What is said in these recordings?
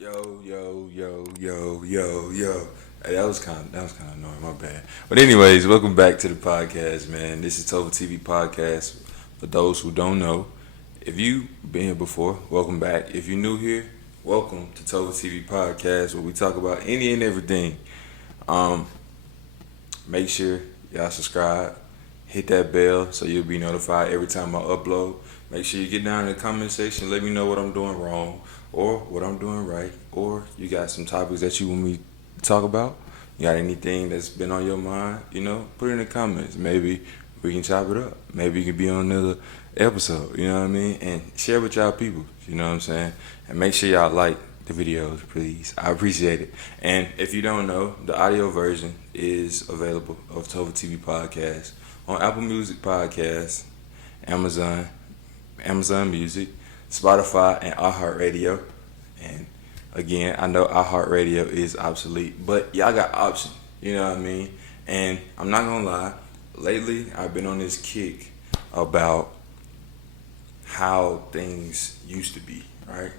Yo. Hey, that was kind of annoying. My bad. But anyways, welcome back to the podcast, man. This is TopherTvPodcast. For those who don't know, if you been here before, welcome back. If you're new here, welcome to TopherTvPodcast, where we talk about any and everything. Um, Make sure y'all subscribe, hit that bell so you'll be notified every time I upload. Make sure you get down in the comment section, let me know what I'm doing wrong or what I'm doing right, or you got some topics that you want me to talk about. You got anything that's been on your mind, put it in the comments. Maybe we can chop it up. Maybe you can be on another episode, you know what I mean? And share with y'all people, you know what I'm saying? And make sure y'all like the videos, please. I appreciate it. And if you don't know, the audio version is available of Topher TV Podcast on Apple Music Podcast, Amazon Music, Spotify, and iHeartRadio. And again, I know iHeartRadio is obsolete, but y'all got options. You know what I mean? And I'm not gonna lie, lately I've been on this kick about how things used to be, right?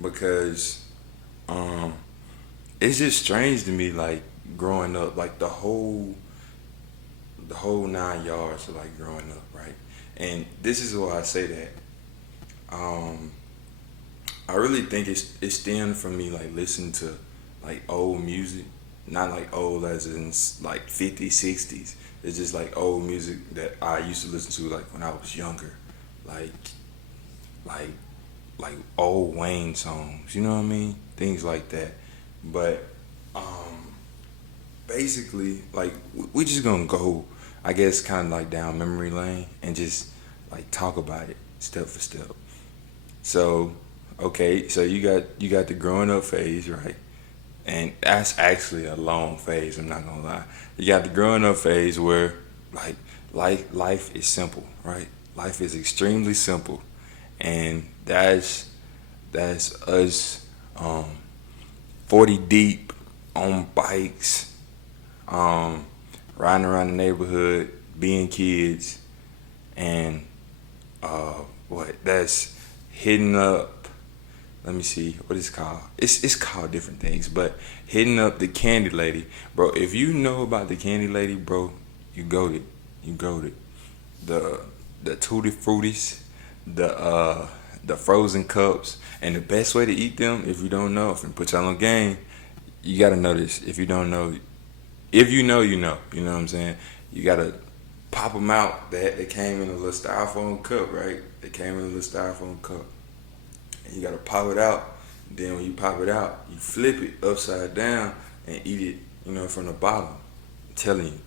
Because it's just strange to me, like growing up, like the whole 9 yards of like growing up, right? And this is why I say that. I really think it stemmed from me like listening to like old music, not like old as in like 50s, 60s. It's just like old music that I used to listen to like when I was younger, like like like old Wayne songs, you know what I mean? Things like that. But basically, like we just gonna go, I guess, kind of like down memory lane and just like talk about it step for step. So, okay, so you got the growing up phase, right? And that's actually a long phase. I'm not gonna lie. You got the growing up phase where like life is simple, right? Life is extremely simple, and that's us, 40 deep on bikes, um, riding around the neighborhood, being kids, and what that's hitting up. Let me see what it's called. It's called different things, but hitting up the candy lady, bro. If you know about the candy lady, bro, you goated. You goated. The tutti fruities, the frozen cups, and the best way to eat them. If you don't know, if I put y'all on game, you gotta know this. If you don't know, if you know, you know. You know what I'm saying? You gotta pop them out. They came in a little styrofoam cup, right? They came in a little styrofoam cup, and you gotta pop it out. Then when you pop it out, you flip it upside down and eat it, from the bottom. I'm telling you,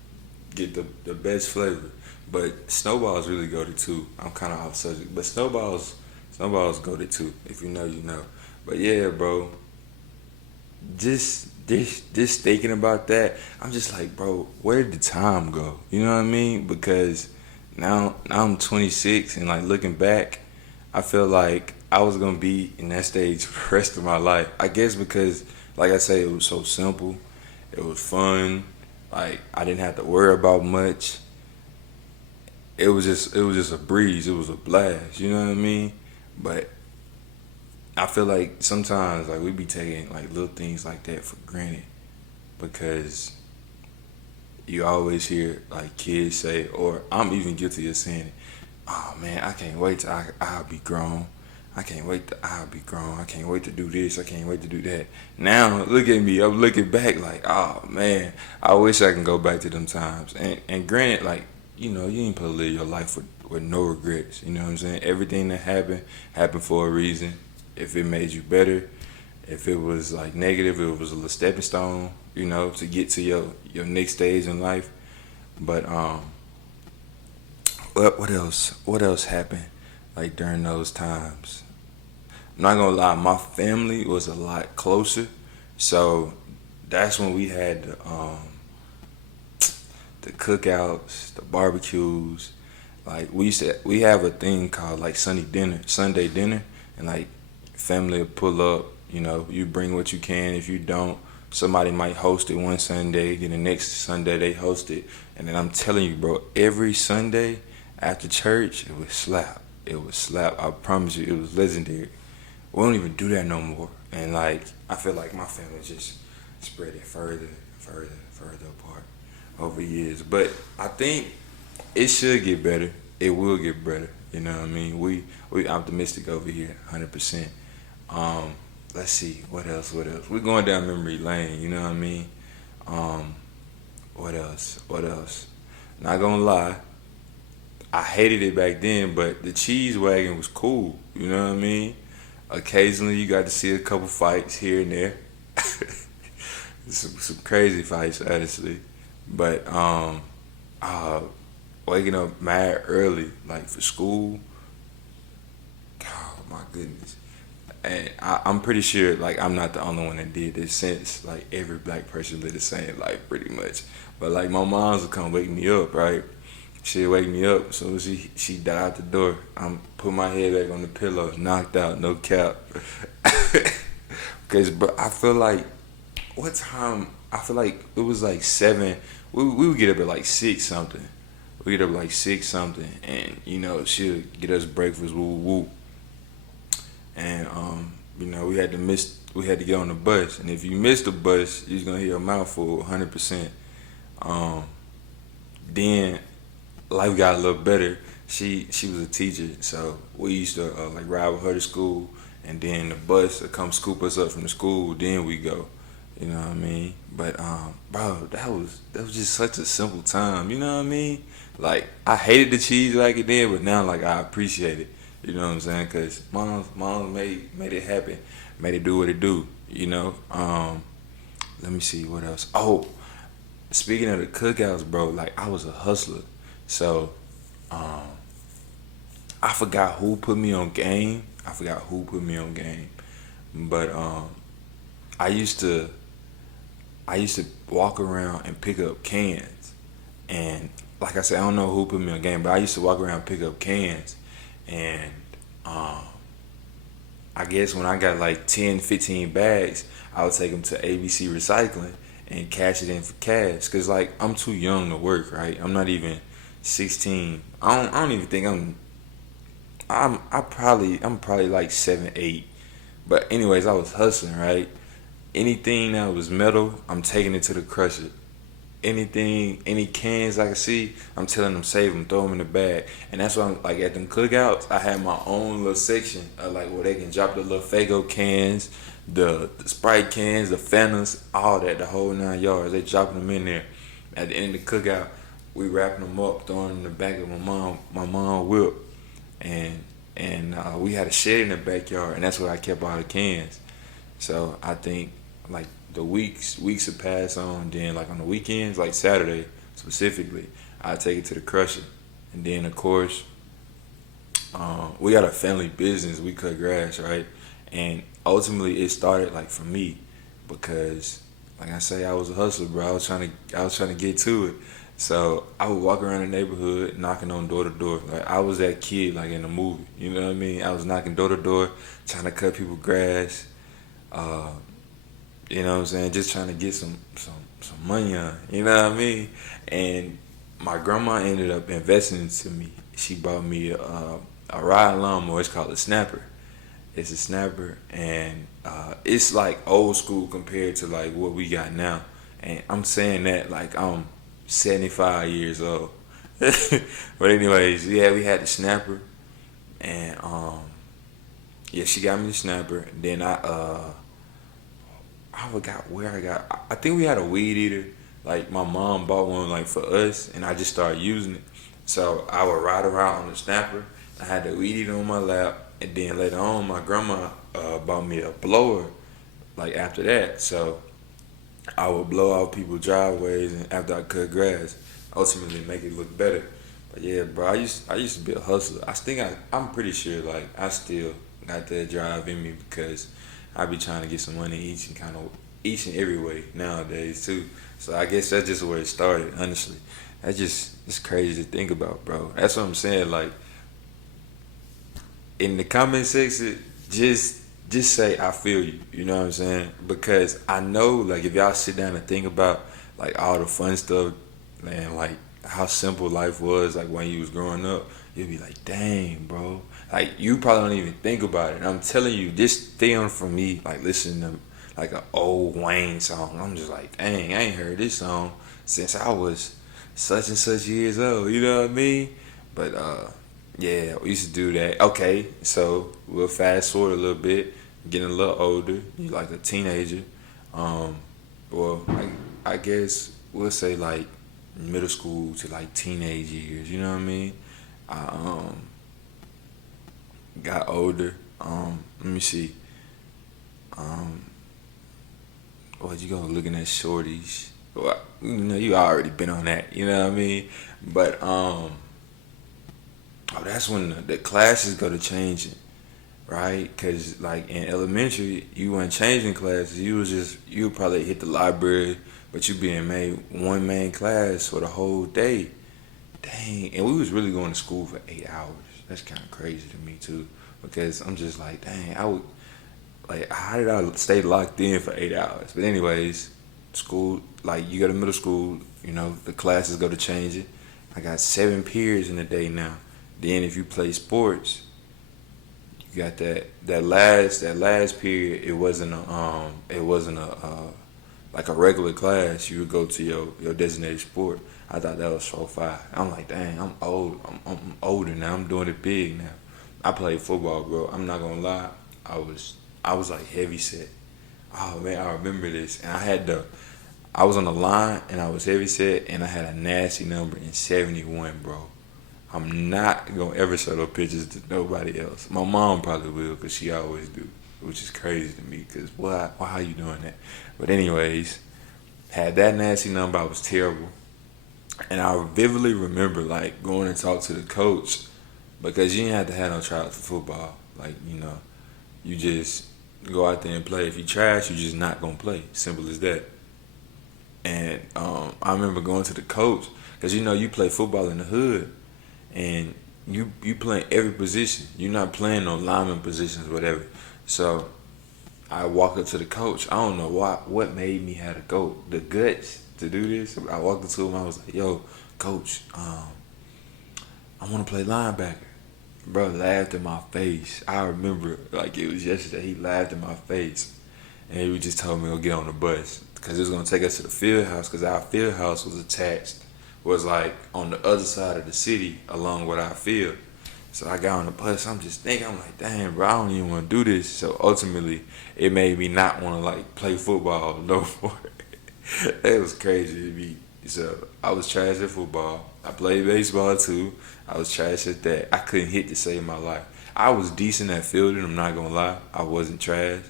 get the best flavor. But snowballs really go to too. I'm kind of off subject, but snowballs go to too. If you know, you know. But yeah, bro, just thinking about that, I'm just like, bro, where did the time go? You know what I mean? Because now I'm 26, and like looking back, I feel like I was gonna be in that stage for the rest of my life. I guess because, like I say, it was so simple, it was fun. Like I didn't have to worry about much. It was just a breeze. It was a blast. You know what I mean? But I feel like sometimes like we be taking like little things like that for granted because you always hear like kids say, or I'm even guilty of saying it. Oh man, I can't wait till I'll be grown. I can't wait till I'll be grown. I can't wait to do this. I can't wait to do that. Now look at me. I'm looking back like, oh man, I wish I can go back to them times. And granted, like you ain't supposed to live your life with no regrets. You know what I'm saying? Everything that happened for a reason. If it made you better, if it was like negative, it was a little stepping stone, to get to your next stage in life. But what else? What else happened like during those times? I'm not gonna lie, my family was a lot closer, so that's when we had the cookouts, the barbecues. Like we have a thing called like Sunday dinner, and like family will pull up. You bring what you can. If you don't, somebody might host it one Sunday, then the next Sunday they host it, and then I'm telling you, bro, every Sunday after church it would slap. It would slap. I promise you, it was legendary. we don't even do that no more. And like I feel like my family just spread it further apart over years. But I think it should get better. It will get better. You know what I mean? We optimistic over here, 100%. Um, let's see what else. We're going down memory lane. You know what I mean? Um, what else? Not gonna lie, I hated it back then, but the cheese wagon was cool. You know what I mean? Occasionally, you got to see a couple fights here and there. Some crazy fights, honestly. But uh, waking up mad early, like for school. Oh my goodness. And I'm pretty sure, like, I'm not the only one that did this since, like, every black person lived the same life, pretty much. But, like, my mom's would come wake me up, right? She'd wake me up, so she died out the door. I'm put my head back on the pillow, knocked out, no cap. Because, bro, I feel like, what time? I feel like it was like 7. We would get up at like 6 something. We get up at like 6 something, and, she'll get us breakfast, woo woo. And we had to get on the bus, and if you missed the bus, you was gonna hear a mouthful, 100%. Um, then life got a little better. She was a teacher, so we used to like ride with her to school, and then the bus would come scoop us up from the school. Then we go, you know what I mean? But bro, that was just such a simple time. You know what I mean? Like I hated the cheese like it did, but now like I appreciate it. You know what I'm saying? Cause mom made it happen, made it do what it do. Let me see what else. Oh, speaking of the cookouts, bro, like I was a hustler, so um, I forgot who put me on game. But I used to I used to walk around and pick up cans, and like I said, I don't know who put me on game, but I used to walk around and pick up cans, and um, I guess when I got like 10, 15 bags, I would take them to ABC Recycling and cash it in for cash. Cause like I'm too young to work, right? I'm not even 16. I don't even think I'm probably like 7, 8. But anyways, I was hustling, right? Anything that was metal, I'm taking it to the crusher. Anything, any cans I could see, I'm telling them save them, throw them in the bag. And that's why I'm like at them cookouts, I had my own little section of like where they can drop the little Fago cans, the Sprite cans, the Fantas, all that, the whole 9 yards. They dropping them in there. At the end of the cookout, we wrapping them up, throwing them in the back of my mom whip, and we had a shed in the backyard, and that's where I kept all the cans. So I think like the weeks would pass on. Then like on the weekends, like Saturday specifically, I take it to the crusher, and then of course we got a family business. We cut grass, right? And ultimately it started like for me because like I say, I was a hustler, bro. I was trying to get to it. So I would walk around the neighborhood knocking on door to door. Like I was that kid like in the movie. You know what I mean? I was knocking door to door, trying to cut people grass. Uh, you know what I'm saying? Just trying to get some money on. You know what I mean? And my grandma ended up investing into me. She bought me a ride lawnmower. It's called a snapper. It's a snapper, and it's like old school compared to like what we got now. And I'm saying that like I'm 75 years old. But anyways, yeah, we had the snapper, and yeah, she got me the snapper. And then I forgot where I got. I think we had a weed eater. Like my mom bought one like for us, and I just started using it. So I would ride around on the snapper. I had the weed eater on my lap, and then later on, my grandma bought me a blower. Like after that, so I would blow out people's driveways, and after I cut grass, ultimately make it look better. But yeah, bro, I used to be a hustler. I'm pretty sure like I still got that drive in me because I be trying to get some money each and every way nowadays too. So I guess that's just where it started. Honestly, it's crazy to think about, bro. That's what I'm saying. Like in the comment section, just say I feel you. You know what I'm saying? Because I know like if y'all sit down and think about like all the fun stuff and like how simple life was like when you was growing up, you'd be like, dang, bro, Like you probably don't even think about it. And I'm telling you, this film for me, like listening to like an old Wayne song, I'm just like, dang, I ain't heard this song since I was such and such years old. You know what I mean? But yeah, we used to do that. Okay, so we'll fast forward a little bit, getting a little older. You like a teenager. Um, well, I guess we'll say like middle school to like teenage years. You know what I mean? I got older. Let me see. Um, what you go looking at shorties? Well, you know, you already been on that. You know what I mean? But oh, that's when the classes go to changing, right? Cause like in elementary, you weren't changing classes. You would probably hit the library, but you being made one main class for the whole day. Dang, and we was really going to school for 8 hours. That's kind of crazy to me too, because I'm just like, dang, I would like, how did I stay locked in for 8 hours? But anyways, school, like you go to middle school, you know, the classes go to changing. I got 7 periods in a day now. Then if you play sports, you got that last period. It wasn't a like a regular class. You would go to your designated sport. I thought that was so fire. I'm like, dang, I'm old. I'm older now. I'm doing it big now. I played football, bro. I'm not gonna lie. I was I was like heavy set. Oh man, I remember this. And I was on the line and I was heavy set and I had a nasty number in 71, bro. I'm not gonna ever show those pictures to nobody else. My mom probably will, cause she always do, which is crazy to me. Cause why are you doing that? But anyways, had that nasty number. I was terrible, and I vividly remember like going and talk to the coach because you didn't have to have no tryouts for football. Like you just go out there and play. If you trash, you just not gonna play. Simple as that. And I remember going to the coach because you play football in the hood and you playing every position. You're not playing no lineman positions, whatever. So I walked up to the coach. I don't know what made me have the guts to do this. I walked up to him. I was like, "Yo, coach, I want to play linebacker." Bro laughed in my face. I remember like it was yesterday. He laughed in my face, and he just told me to get on the bus because it was gonna take us to the field house because our field house was like on the other side of the city along with our field. So I got on the bus. I'm just thinking, I'm like, damn, bro, I don't even want to do this. So ultimately, it made me not want to like play football no more. It was crazy to me. So I was trash at football. I played baseball too. I was trash at that. I couldn't hit to save my life. I was decent at fielding. I'm not gonna lie. I wasn't trash,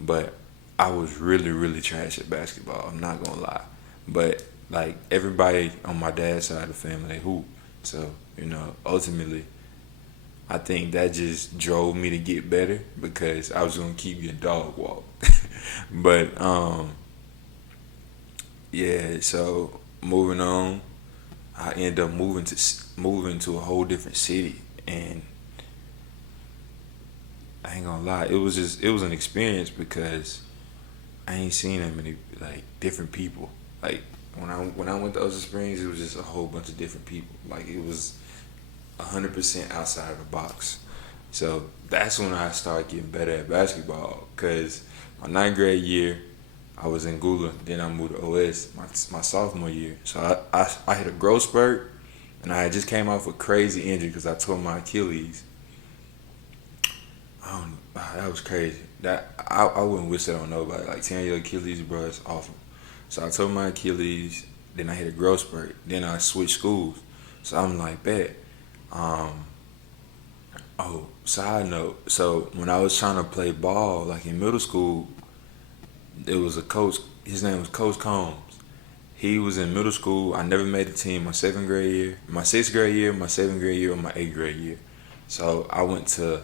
but I was really, really trash at basketball. I'm not gonna lie. But like everybody on my dad's side of the family, they hoop. So ultimately, I think that just drove me to get better because I was gonna keep getting dog walk. But yeah. So moving on, I ended up moving to a whole different city, and I ain't gonna lie, it was an experience because I ain't seen that many like different people. Like when I went to Ocean Springs, it was just a whole bunch of different people. Like it was 100% outside of the box. So that's when I started getting better at basketball. Cause my ninth grade year, I was in Gula. Then I moved to OS my sophomore year. So I hit a growth spurt, and I had just came off a crazy injury because I tore my Achilles. That was crazy. That I wouldn't wish that on nobody. Like tearing your Achilles, bro, it's awful. So I tore my Achilles. Then I hit a growth spurt. Then I switched schools. So I'm like, bet. Um, oh, side note. So when I was trying to play ball, like in middle school, there was a coach. His name was Coach Combs. He was in middle school. I never made the team my seventh grade year, my sixth grade year, my seventh grade year, or my eighth grade year. So I went to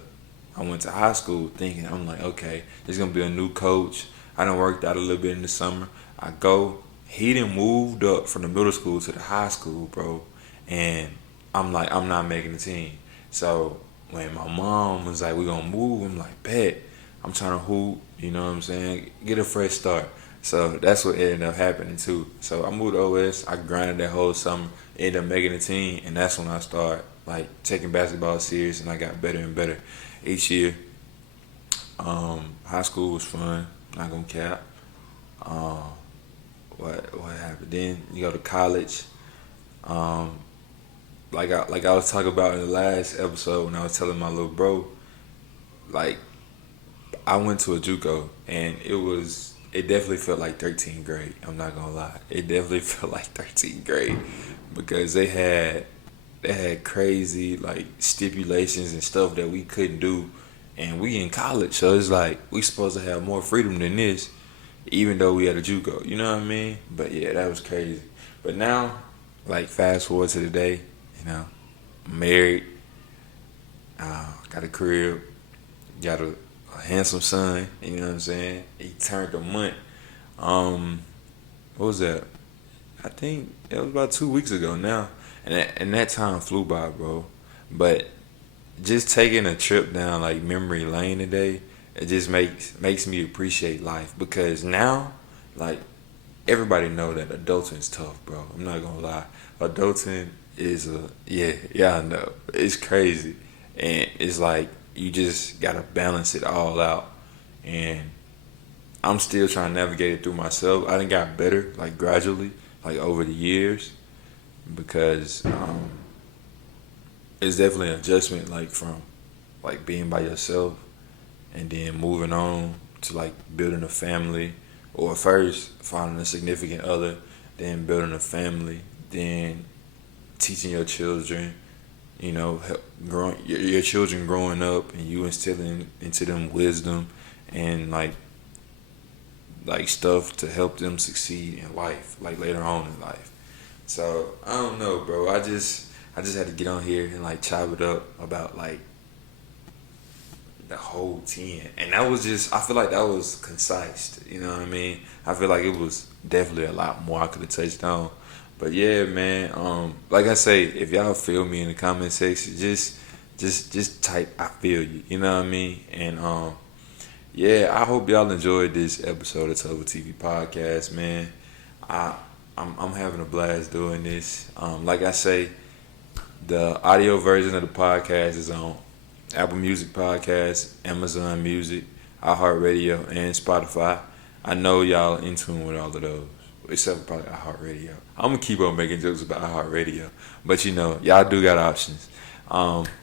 high school thinking I'm like, okay, there's gonna be a new coach. I done worked out a little bit in the summer. I go. He done moved up from the middle school to the high school, bro, and I'm like, I'm not making the team. So when my mom was like, we're gonna move, I'm like, bet. I'm trying to hoop, you know what I'm saying? Get a fresh start. So that's what ended up happening too. So I moved to OS, I grinded that whole summer, ended up making the team, and that's when I started like taking basketball serious, and I got better and better each year. High school was fun. Not gonna cap. Um, what happened? Then you go to college. Um, like I was talking about in the last episode when I was telling my little bro, like I went to a JUCO and it definitely felt like 13th grade. I'm not gonna lie, it definitely felt like 13th grade because they had crazy like stipulations and stuff that we couldn't do, and we in college, so it's like we supposed to have more freedom than this, even though we had a JUCO. You know what I mean? But yeah, that was crazy. But now, like fast forward to today, you know, I'm married, got a crib, got a handsome son. You know what I'm saying? He turned a month. Um, what was that? I think it was about 2 weeks ago now, and that time flew by, bro. But just taking a trip down like memory lane today, it just makes me appreciate life because now, like everybody know that adulting is tough, bro. I'm not gonna lie, adulting is yeah I know it's crazy, and it's like you just gotta balance it all out, and I'm still trying to navigate it through myself. I done got better like gradually, like over the years, because it's definitely an adjustment like from like being by yourself and then moving on to like building a family, or first finding a significant other, then building a family, then teaching your children, growing your children growing up, and you instilling into them wisdom and like stuff to help them succeed in life, like later on in life. So I don't know, bro. I just had to get on here and like chop it up about like the whole 10. And that was just, I feel like that was concise. You know what I mean? I feel like it was definitely a lot more I could have touched on. But yeah, man, like I say, if y'all feel me in the comment section, just type I feel you. You know what I mean? And yeah, I hope y'all enjoyed this episode of Tover TV Podcast, man. I I'm having a blast doing this. Like I say, the audio version of the podcast is on Apple Music Podcast, Amazon Music, iHeartRadio, and Spotify. I know y'all in tune with all of those, except for probably iHeartRadio. I'm gonna keep on making jokes about iHeartRadio, but y'all do got options.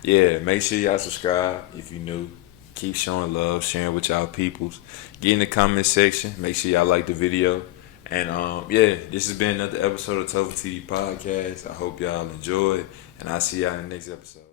Yeah, make sure y'all subscribe if you new. Keep showing love, sharing with y'all peoples. Get in the comment section. Make sure y'all like the video. And yeah, this has been another episode of Tover TV Podcast. I hope y'all enjoyed, and I'll see y'all in the next episode.